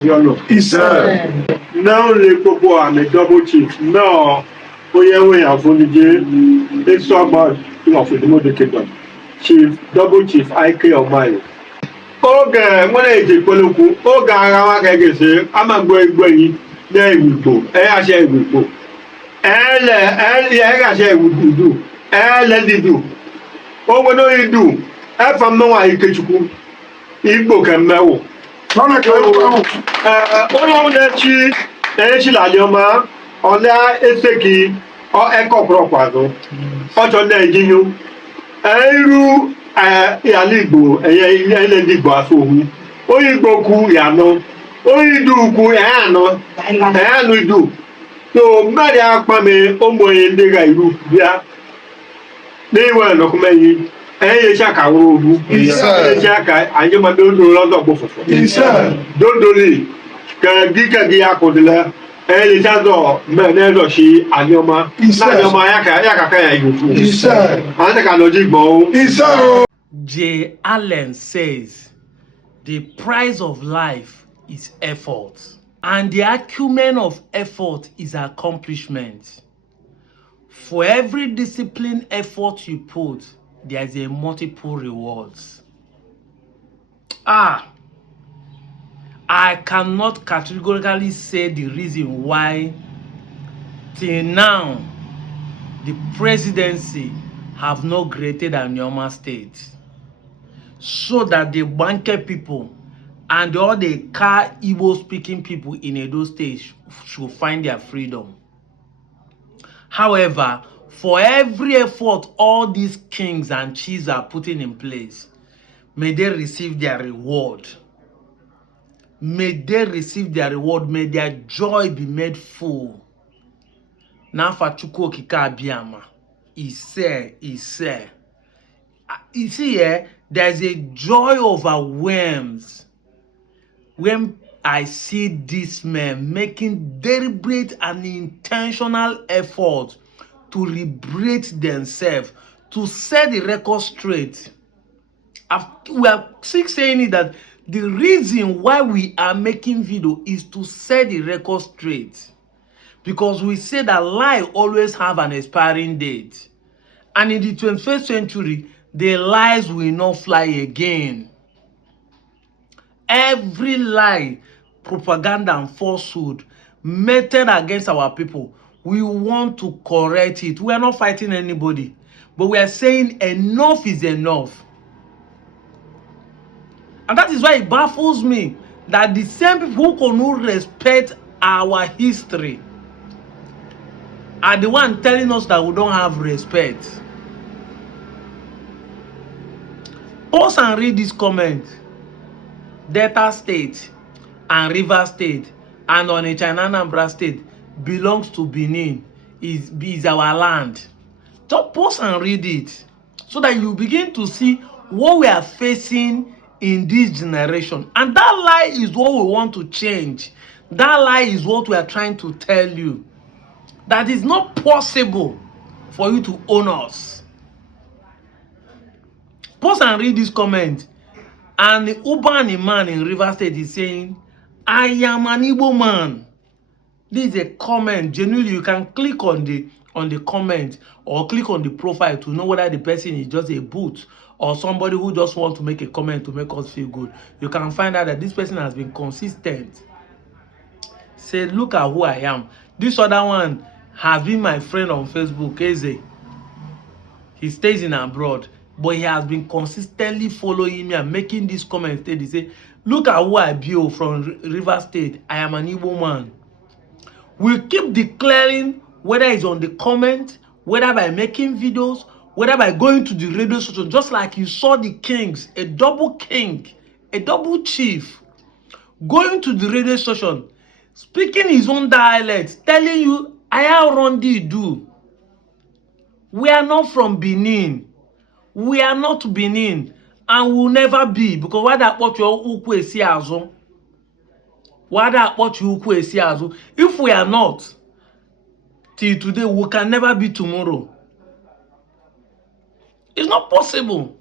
Now le popo I'm a double chief. No, we have only it's so about of the modification. Chief, double chief, IK of mine. Oge when I take Poluku, Oga Arawaka, I'm a going, there we go. I share with go. I share with you. Let it do. Oh, what do you do? If I'm no I get you. Igbo can know. Onye na-echi Anioma ọ na-eseki ekọpụrọkwazụ ọchọ na-ejihu eru ala Igbo ele ndị Igbo afọ ohu onye Igbo kwu ya anọ onye Idu ukwu ya anọ Idu so mmadụ akpame ụmụnye ndị ga iru bịa n'iwe nọkụmeyi ẹ̀yin iṣẹ́ àkàwọ́ ogun iṣẹ́ àkà àyẹ̀mọ́ tó ń lò lọ́dọ̀ kó fòfò dóńdólì kẹ̀gíkẹ̀gí akọ̀dìlẹ̀ ẹ̀yin iṣẹ́ àtọ̀ mẹ́ẹ̀ẹ́dọ̀ ṣe Anioma Anioma ayákàkà yà yòókù àwọn tẹ̀ka lọ́jọ́ ìgbọ̀n. J. Allen says the price of life is effort and the acumen of effort is accomplishment. For every discipline effort you put, there is a multiple rewards. I cannot categorically say the reason why till now the presidency have not created Anioma state so that the Igbanke people and all the Igbo speaking people in Edo state should find their freedom. However, for every effort all these kings and chiefs are putting in place, may they receive their reward. May they receive their reward. May their joy be made full. Nafa chuko kika abiyama. He said. You see here, there's a joy overwhelms when I see these men making deliberate and intentional effort to liberate themselves, to set the record straight. We are saying it that the reason why we are making video is to set the record straight. Because we say that lie always have an expiring date. And in the 21st century, the lies will not fly again. Every lie, propaganda and falsehood meted against our people, we want to correct it. We are not fighting anybody, but we are saying enough is enough. And that is why it baffles me that the same people who cannot respect our history are the one telling us that we don't have respect. Pause and read this comment. Delta State and River State and Onitsha and Anambra State belongs to Benin, is our land. Just pause and read it so that you begin to see what we are facing in this generation. And that lie is what we want to change. That lie is what we are trying to tell you. That is not possible for you to own us. Pause and read this comment. And the Ubani man in River State is saying, I am an Igbo man. This is a comment. Genuinely, you can click on the comment or click on the profile to know whether the person is just a boot or somebody who just want to make a comment to make us feel good. You can find out that this person has been consistent. Say, look at who I am. This other one has been my friend on Facebook, Eze. He stays in abroad, but he has been consistently following me and making these comments. They say, look at who I be from River State. I am an Igbo man. We keep declaring whether it's on the comment, whether by making videos, whether by going to the radio station, just like you saw the kings, a double king, a double chief, going to the radio station, speaking his own dialect, telling you, I run the do. We are not from Benin. We are not Benin, and will never be, because why that what your ukwe si azo? Why that what you ukwe si azo? If we are not, till today, we can never be tomorrow. It's not possible.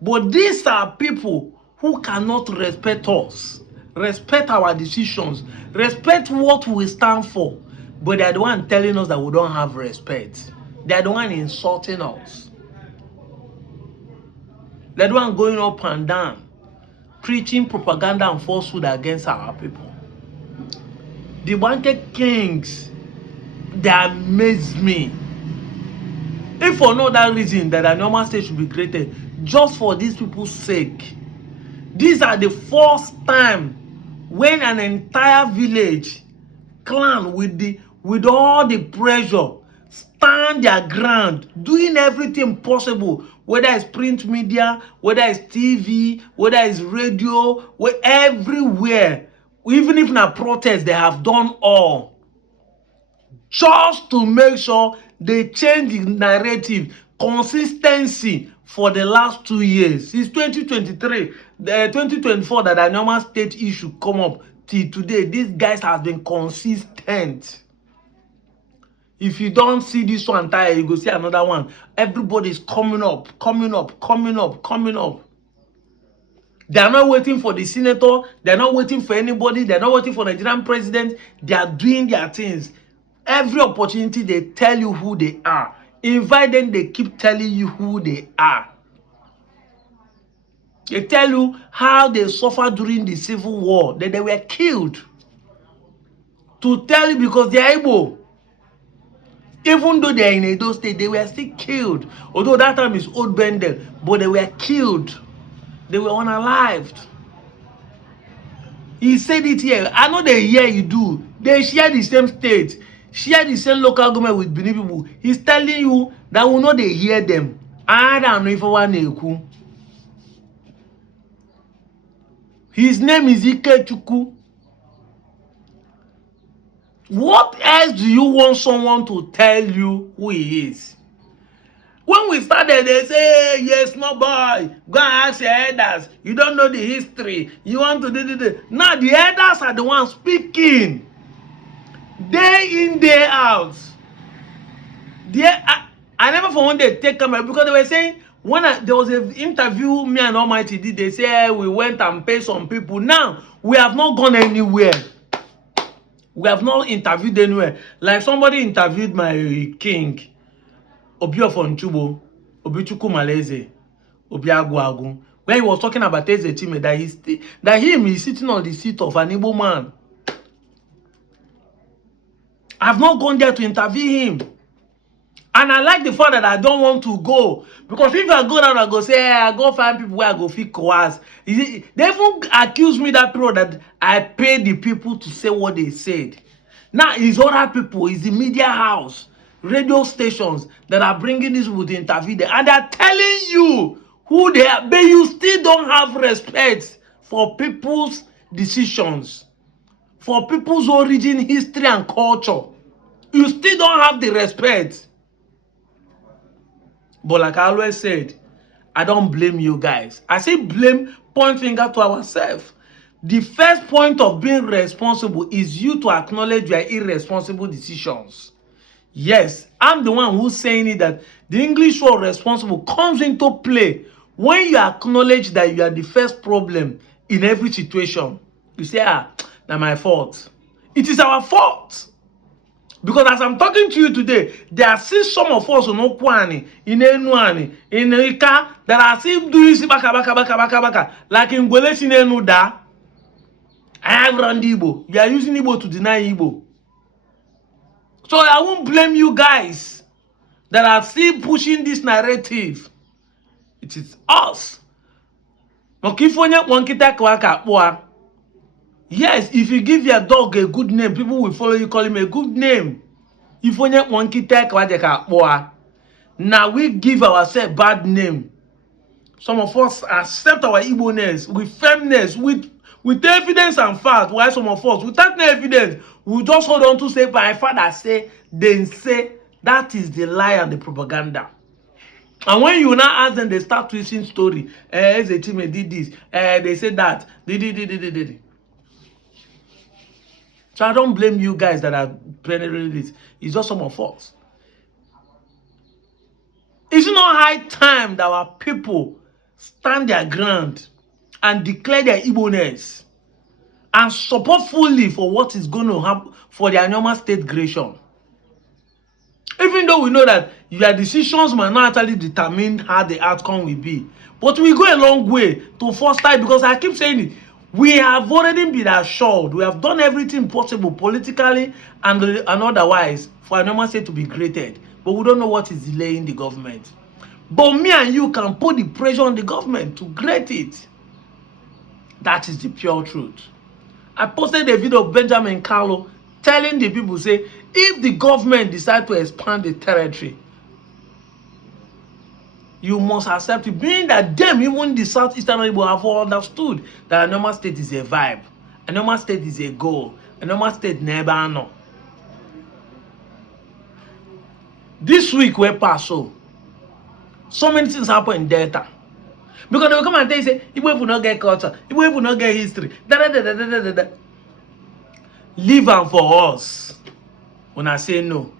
But these are people who cannot respect us. respect our decisions, respect what we stand for. But they're the one telling us that we don't have respect. They're the one insulting us. They're the one going up and down, preaching propaganda and falsehood against our people. The Igbanke kings, they amaze me. If for no other reason that Anioma state should be created, just for these people's sake. These are the first time when an entire village, clan with all the pressure, stand their ground, doing everything possible, whether it's print media, whether it's TV, whether it's radio, everywhere. Even if na protest, they have done all just to make sure they change the narrative, consistency for the last 2 years. Since 2023, 2024 that Anioma state issue come up till today, these guys have been consistent. If you don't see this one tire, you go see another one. Everybody is coming up. They are not waiting for the senator. They are not waiting for anybody. They are not waiting for the Nigerian president. They are doing their things. Every opportunity, they tell you who they are. Invite them, they keep telling you who they are. They tell you how they suffered during the civil war, that they were killed. To tell you because they are Igbo. Even though they are in Edo State, they were still killed. Although that time is Old Bendel, but they were killed. They were unalived. He said it here. I know they hear you do. They share the same state, share the same local government with Benin people. He's telling you that we know they hear them. I don't know if I want to. His name is Ikechukwu. What else do you want someone to tell you who he is? When we started, they say, yes, no boy, go and ask your elders. You don't know the history. You want to do. Now the elders are the ones speaking. Day in, day out. I never for one day take camera because they were saying, there was an interview me and Almighty did, they say we went and paid some people. Now, we have not gone anywhere. We have not interviewed anywhere. Like somebody interviewed my king, Obiofon Chubo, Obichuku Maleze, Obiaguagu, where he was talking about Eze Chime, that him is sitting on the seat of an Igbo man. I've not gone there to interview him. And I like the fact that I don't want to go. Because if I go down, I go say, hey, I go find people where I go feel coerced. They even accuse me that period that I paid the people to say what they said. Now, it's other people, it's the media house, radio stations that are bringing this with the interview there. And they're telling you who they are. But you still don't have respect for people's decisions, for people's origin, history, and culture. You still don't have the respect. But like I always said, I don't blame you guys. I say blame, point finger to ourselves. The first point of being responsible is you to acknowledge your irresponsible decisions. Yes, I'm the one who's saying it, that the English word responsible comes into play when you acknowledge that you are the first problem in every situation. You say, that's my fault. It is our fault. Because as I'm talking to you today, there are still some of us in Okwani, in Enuani, in Ika, that are still doing baka. Like in Gwelechi Enuda, I have run Igbo. You are using Igbo to deny Igbo. So I won't blame you guys that are still pushing this narrative. It is us. Yes, if you give your dog a good name, people will follow you, call him a good name. Now we give ourselves bad name. Some of us accept our Igboness with firmness, with evidence and fact. While some of us, without no evidence, we just hold on to say, my father say, then say, that is the lie and the propaganda. And when you now ask them, they start twisting story. Eze Chime did this. They said that. Did. So I don't blame you guys that are penetrating this. It's just some of us. It's not high time that our people stand their ground and declare their Igboness and support fully for what is going to happen for the Anioma state creation. Even though we know that your decisions might not actually determine how the outcome will be, but we go a long way to foster it, because I keep saying it. We have already been assured, we have done everything possible politically and otherwise for Anioma state to be created, but we don't know what is delaying the government. But me and you can put the pressure on the government to create it. That is the pure truth. I posted a video of Benjamin Carlo telling the people, say, if the government decide to expand the territory, you must accept it, meaning that them, even the southeastern people, have understood that Anioma state is a vibe, Anioma state is a goal, Anioma state never know. This week we pass, so many things happen in Delta. Because they will come and tell you, say, Igbo people not get culture, Igbo people not get history. Leave them for us. When I say no.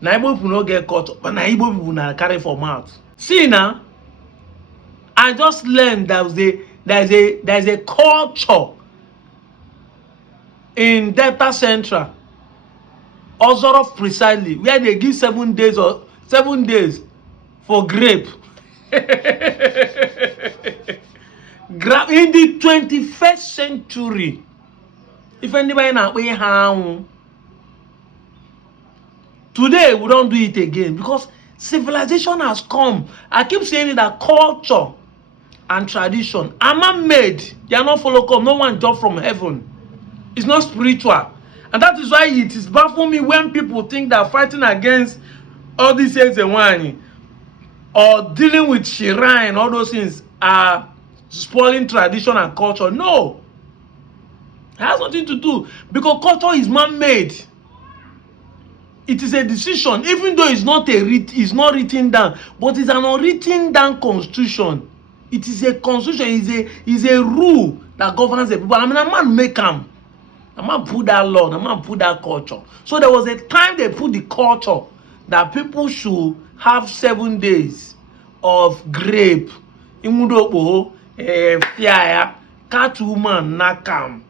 Na Igbo people not get culture, but na Igbo people not carry for mouth. See now, I just learned that there's a culture in Delta Central, Ozorof precisely, where they give 7 days for grape. In the 21st century, if anybody now we how today we don't do it again, because civilization has come. I keep saying that culture and tradition are not made. They are not follow come. No one drop from heaven. It's not spiritual, and that is why it is baffling me when people think that fighting against all these things and wine or dealing with shrine, all those things are spoiling tradition and culture. No, it has nothing to do, because culture is man-made. It is a decision, even though it's not written down, but it's an unwritten down constitution. It is a constitution, is a rule that governs the people. I mean, a man make them. A man put that law, a man put that culture. So there was a time they put the culture that people should have 7 days of grape. Imudopo, fiaya, cat woman, nakam.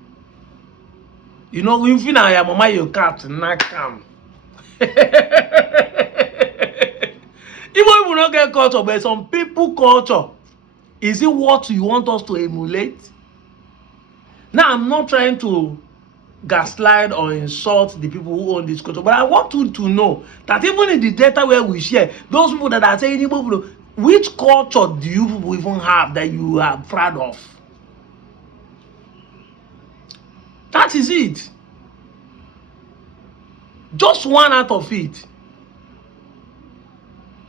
You know, if you know your mama, your cat, nakam. Even if we not get culture, but some people culture, is it what you want us to emulate? Now, I'm not trying to gaslight or insult the people who own this culture, but I want you to know that even in the data where we share, those people that are saying, which culture do you people even have that you are proud of? That is it. Just one out of it.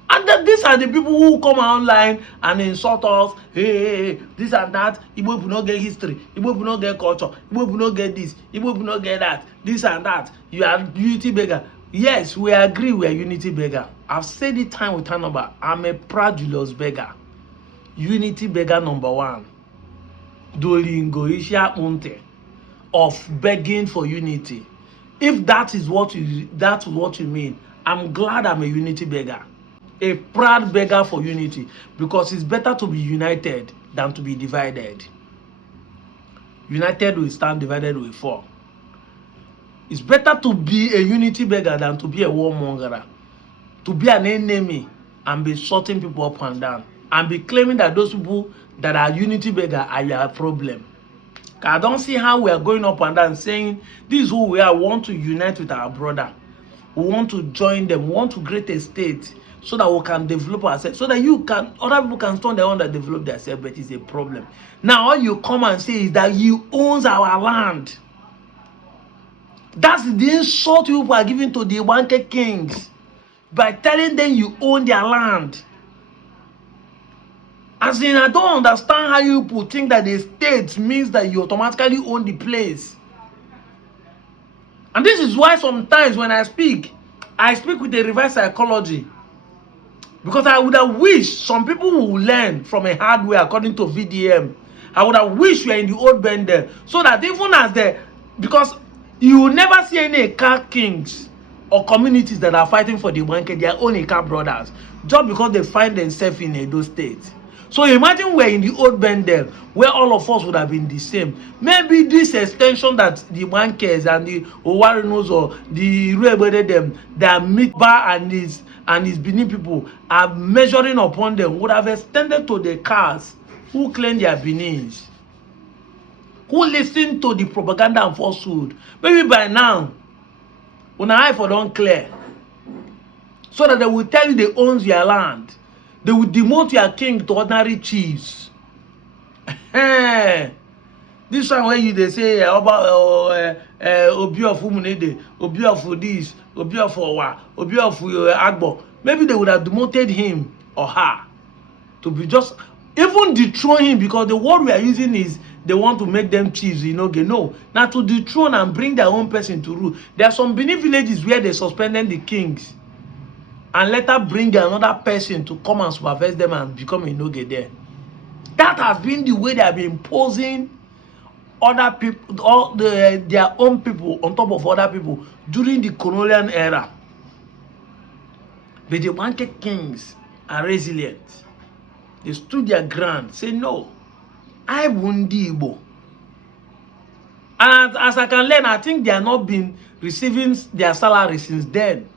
And then these are the people who come online and insult us. Hey, this and that. Igbo people not get history. Igbo people not get culture. Igbo people not get this. Igbo people not get that. This and that. You are unity beggar. Yes, we agree we are unity beggar. I've said it time with time number. I'm a proud Julius beggar. Unity beggar number 1. Dolingo Isha Unte of begging for unity. If that is what you mean, I'm glad I'm a unity beggar. A proud beggar for unity, because it's better to be united than to be divided. United will stand, divided will fall. It's better to be a unity beggar than to be a warmonger, to be an enemy and be shutting people up and down and be claiming that those people that are unity beggar are your problem. I don't see how we are going up and down saying this is who we are. We want to unite with our brother. We want to join them. We want to create a state so that we can develop ourselves, so that other people can stand there and develop themselves, but it's a problem. Now all you come and say is that you owns our land. That's the insult you are giving to the Igbanke kings by telling them you own their land. As in, I don't understand how you people think that the state means that you automatically own the place. And this is why sometimes when I speak with a reverse psychology. Because I would have wished some people will learn from a hard way according to VDM. I would have wished we are in the old band there. So that even as because you will never see any Eka kings or communities that are fighting for the Igbanke, their own Eka brothers, just because they find themselves in Edo State. So imagine we're in the old Bendel where all of us would have been the same. Maybe this extension that the Igbankes and the Owarinos or the Ruebede them, that Mitba and his Benin people are measuring upon them would have extended to the cars who claim their Benins, who listen to the propaganda and falsehood. Maybe by now, when I for don't clear, so that they will tell you they own your land. They will demote your king to ordinary chiefs. This one where you they say about Obi of Umunede, Obi of this, Obi of Owa, Obi of Agbo. Maybe they would have demoted him or her to be just even dethrone him, because the word we are using is they want to make them chiefs, you know. No, now to dethrone and bring their own person to rule. There are some Benin villages where they suspended the kings and later bring another person to come and supervise them and become a Noge there. That has been the way they have been imposing other people, their own people on top of other people during the colonial era. But the Igbanke kings are resilient. They stood their ground, say no, I won't Igbo. And as I can learn, I think they have not been receiving their salary since then.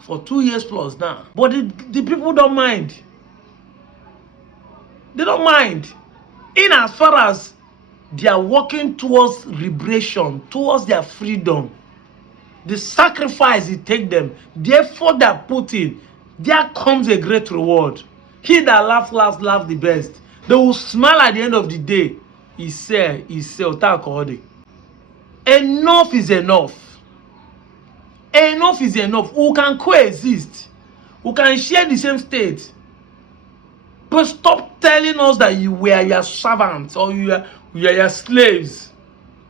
For 2 years plus now. But the people don't mind. They don't mind. In as far as they are working towards liberation, towards their freedom, the sacrifice it takes them, the effort they are putting, there comes a great reward. He that laughs last, laughs the best. They will smile at the end of the day. He said, enough is enough. Enough is enough. We can coexist. We can share the same state. But stop telling us that we are your servants or we are your slaves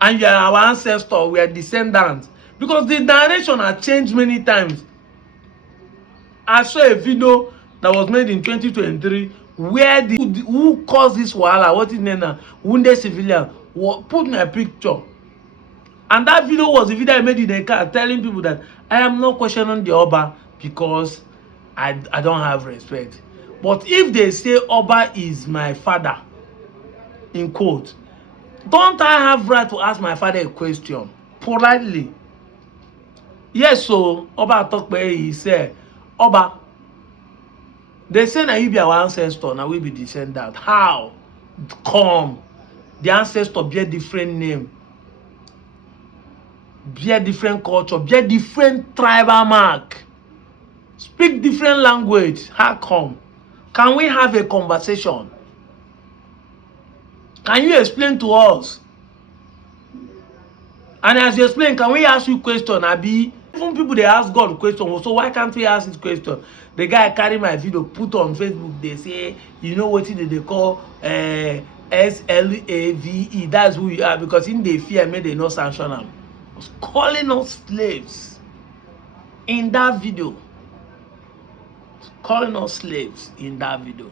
and you are our ancestors, we are descendants. Because the narration has changed many times. I saw a video that was made in 2023 where who caused this wahala, what is name now, wounded civilian, put my picture. And that video was the video I made in the car telling people that I am not questioning the Oba because I don't have respect. But if they say Oba is my father, in quote, don't I have right to ask my father a question? Politely. Yes, so Oba talk by he said, Oba, they say that you be our ancestor, now we be descendant. How? Come. The ancestor be a different name. Be a different culture, be a different tribal mark, speak different language. How come? Can we have a conversation? Can you explain to us? And as you explain, can we ask you question? Abi, even people they ask God question, so why can't we ask this question? The guy carry my video, put on Facebook, they say, you know what they call SLAVE. That's who you are, because in the fear made they no sanction them. Was calling us slaves in that video. Calling us slaves in that video.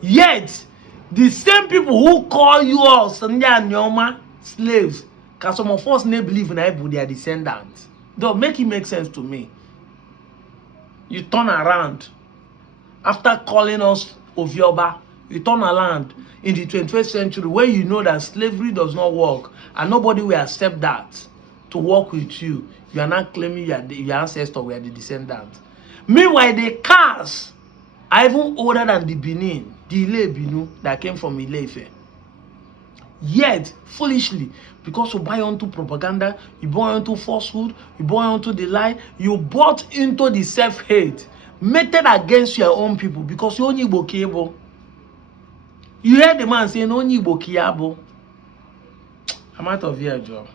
Yet, the same people who call you us and Anioma slaves, because some of us may believe in Ibu, they are descendants. Don't make it make sense to me. You turn around after calling us Ovioba. You turn around in the 21st century where you know that slavery does not work and nobody will accept that to work with you. You are not claiming you are your ancestor, we are the descendants. Meanwhile, the cars are even older than the Benin, the Ile Binu that came from Ile-Ife. Yet, foolishly, because you buy onto propaganda, you buy onto falsehood, you buy onto the lie, you bought into the self-hate meted against your own people because you only Igbo. You heard the man saying, only Igbo Kiabo. I'm out of here, Joe.